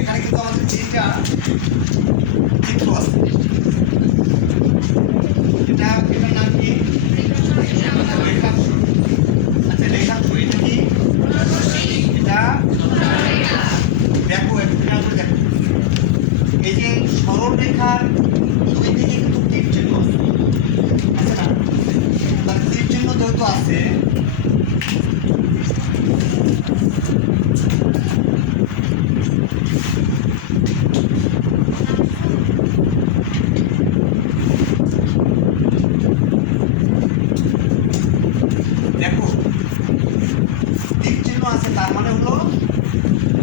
এখানে কিন্তু আমাদের তিনটা চিত্র আছে এটা এটার নাম কি রেখাংশ আচ্ছা রেখাংশ এটা কি এটা দেখো একটু খেয়াল করে দেখো এই যে সরল রেখার দুই দিকে কিন্তু তীর চিহ্ন আছে আছে না তাহলে তীর চিহ্ন যেহেতু আছে দেখো তীর চিহ্ন আছে তার মানে হলো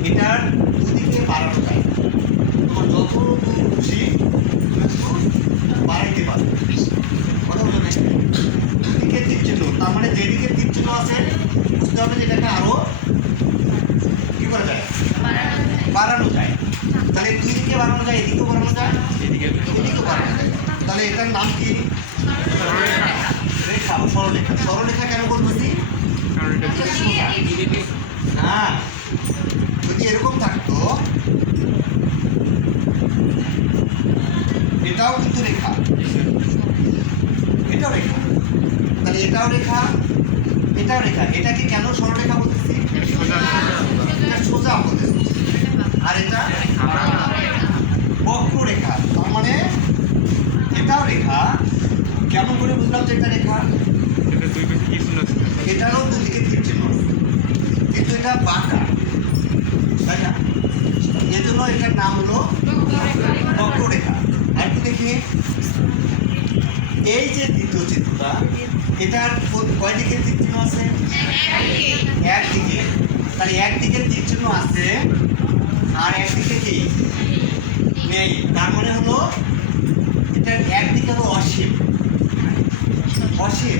এটার দুদিকে বাড়ানো যায় তোমার যত দূর খুশি একটু বাড়াইতে পারো কথা বলো না দুদিকে তীর চিহ্ন তার মানে যেদিকে তীর চিহ্ন আছে বুঝতে হবে যে এটাকে আরও কি করা যায় বাড়ানো যায় তাহলে দুই দিকে বাড়ানো যায় এদিকেও বাড়ানো যায় এদিকেও বাড়ানো যায় তাহলে এটার নাম কি? রেখা বা সরলরেখা। সরলরেখা কেন বলতেছি না যদি এরকম থাকতো এটাও কিন্তু রেখা। এটাও রেখা। তাহলে এটাও রেখা এটাও রেখা। এটাকে কেন সরলরেখা বলতেছি এটা সোজা বলতেছি আর এটা বক্ররেখা তার মানে এটাও রেখা কেমন রেখা এটারও দুদিকে চিহ্ন কিন্তু এটা বাঁকা তাই না এজন্য এটার নাম হলো বক্ররেখা। একটু দেখি এই যে দ্বিতীয় চিত্রটা এটার কয় দিকে চিহ্ন আছে? একদিকে। তাহলে একদিকে চিহ্ন আছে আর একদিকে কি? নেই। তার মানে হলো এটার একদিকে হলো অসীম অসীম।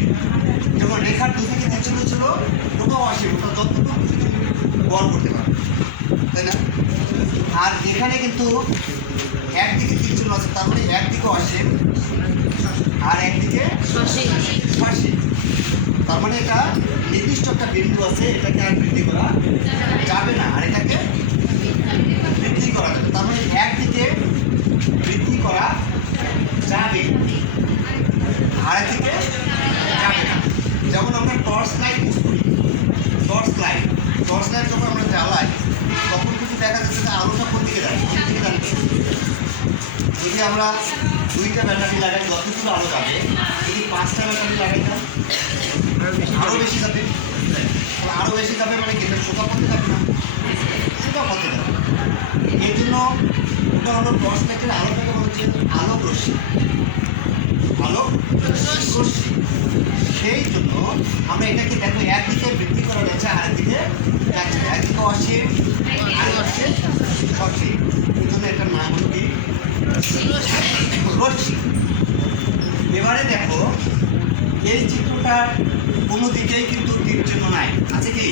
যেমন রেখার দুদিকে তীর চিহ্ন ছিল ওটাও অসীম ওটা যতটুকু বল করতে পারো তাই না? আর এখানে কিন্তু একদিকে চিহ্ন আছে তার মানে একদিকে অসীম আর একদিকে সসীম। তার মানে এটা নির্দিষ্ট একটা বিন্দু আছে এটাকে আর বৃদ্ধি করা যাবে না আর এটাকে বৃদ্ধি করা যাবে তার মানে একদিকে বৃদ্ধি করা যাবে আর একদিকে যাবে না যেমন আমরা টর্চ লাইট ইউজ করি টর্চ লাইট লাইট যখন আমরা জ্বালাই, তখন কিন্তু দেখা যাচ্ছে যে আলোটা কোন দিকে যাচ্ছে? যদি আমরা দুইটা ব্যাটারি লাগাই যতটুকু আলো যাবে, যদি পাঁচটা ব্যাটারি লাগাই না আরও বেশি যাবে। আরও বেশি যাবে মানে কি? এটা সোজা পথে যাবে না? সোজা পথে যাবে। এই জন্য ওটা হলো টর্চ লাইটের আলোটাকে বলা হচ্ছে? আলোক রশ্মি আলোক রশ্মি সেই জন্য আমরা এটাকে দেখো একদিকে বৃদ্ধি করা যাচ্ছে আর একদিকে একদিকে অসীম আর হচ্ছে সসীম। এই জন্য এটার নাম হলো কি? রশ্মি। এবারে দেখো, এই চিত্রটার কোনো দিকেই কিন্তু তীর চিহ্ন নাই। আছে কি?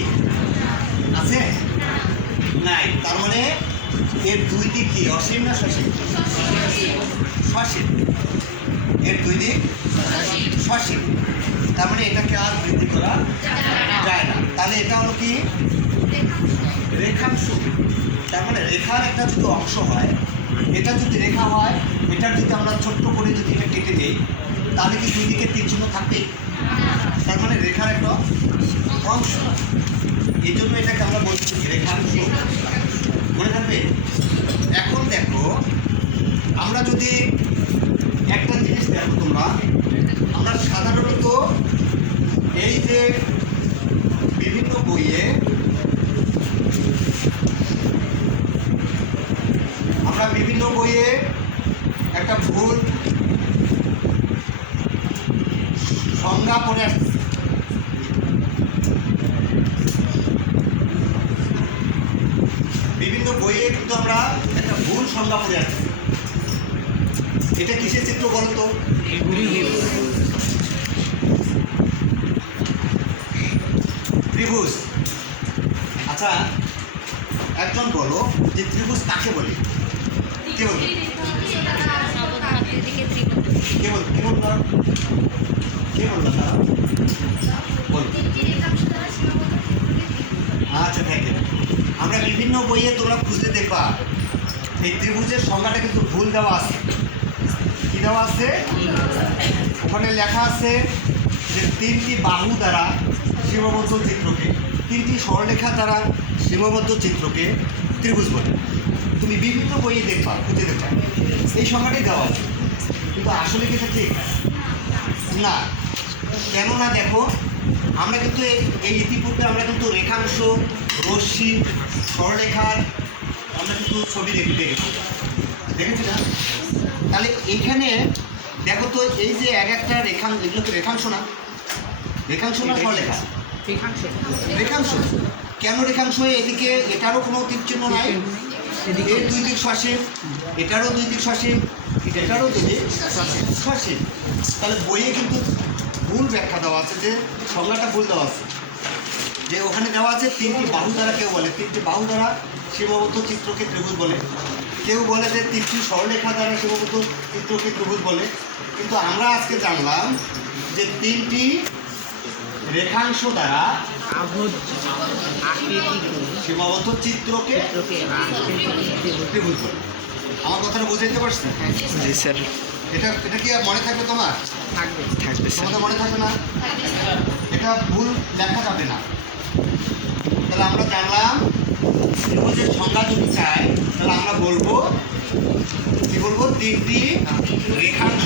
আছে? নাই। তার মানে এর দুই দিক কি? অসীম না সসীম? সসীম। এর দুই দিক? সসীম। তার মানে এটাকে আর বৃদ্ধি করা যায় না। তাহলে এটা হলো কি? রেখাংশ। তার মানে রেখার একটা যদি অংশ হয়, এটা যদি রেখা হয় এটার যদি আমরা ছোট্ট করে যদি এটা কেটে দিই, তাহলে কি দুই দিকে তীর চিহ্ন থাকবে? তার মানে রেখার একটা অংশ। এই জন্য এটাকে আমরা বলছি রেখাংশ। মনে থাকবে? এখন দেখো, আমরা যদি একটা জিনিস দেখো তোমরা, আমরা সাধারণত এই যে বিভিন্ন বইয়ে আমরা বিভিন্ন বইয়ে একটা ভুল সংজ্ঞা পড়ে আসছি বিভিন্ন বইয়ে কিন্তু আমরা একটা সংজ্ঞা পড়ে আসছি এটা কিসের চিত্র বলো তো? ত্রিভুজ। আচ্ছা একজন বলো যে ত্রিভুজ কাকে বলে? কে বলবে কে বল কে বলল? কে বলল তারা? বলো। আচ্ছা থ্যাংক ইউ আমরা বিভিন্ন বইয়ে তোমরা খুঁজতে দেখবা। এই ত্রিভুজের সংজ্ঞাটা কিন্তু ভুল দেওয়া আছে। কি দেওয়া আছে? ওখানে লেখা আছে যে তিনটি বাহু দ্বারা সীমাবদ্ধ চিত্রকে, তিনটি সরলরেখা দ্বারা সীমাবদ্ধ চিত্রকে ত্রিভুজ বলে। তুমি বিভিন্ন বইয়ে দেখবা, খুঁজে দেখবা। এই সংজ্ঞাটাই দেওয়া আছে। কিন্তু আসলে কি এটা ঠিক? না। কেননা দেখো, আমরা কিন্তু এই- ইতিপূর্বে আমরা কিন্তু রেখাংশ, রশ্মি সরলরেখার আমরা কিন্তু ছবি দেখি দেখেছি দেখেছি না তাহলে এইখানে দেখো তো এই যে এক একটা রেখাং এগুলো তো রেখাংশ না রেখাংশ না সরলরেখা রেখাংশ। রেখাংশ। কেন রেখাংশ? এদিকে এটারও কোনো তীর চিহ্ন নাই। এদিকে দুই দিক সসীম এটারও দুই দিক সসীম এটারও দুই দিক সসীম তাহলে বইয়ে কিন্তু ভুল ব্যাখ্যা দেওয়া আছে যে সংজ্ঞাটা ভুল দেওয়া আছে। যে ওখানে দেওয়া আছে তিনটি বাহু দ্বারা কেউ বলে। তিনটি বাহু দ্বারা সীমাবদ্ধ চিত্রকে ত্রিভুজ বলে। কেউ বলে যে তিনটি সরলরেখা দ্বারা সীমাবদ্ধ চিত্রকে ত্রিভুজ বলে। কিন্তু আমরা আজকে জানলাম যে তিনটি রেখাংশ দ্বারা সীমাবদ্ধ চিত্রকে ত্রিভুজ বলে। আমার কথাটা বুঝাইতে পারছি জি স্যার। এটা এটা কি আর মনে থাকবে তোমার? থাকবে। থাকবে স্যার। তোমাদের মনে থাকবে না? এটা ভুল লেখা যাবে না। তাহলে আমরা জানলাম ত্রিভুজের সংজ্ঞা যদি চাই তাহলে আমরা বলব কি বলব? তিনটি রেখাংশ।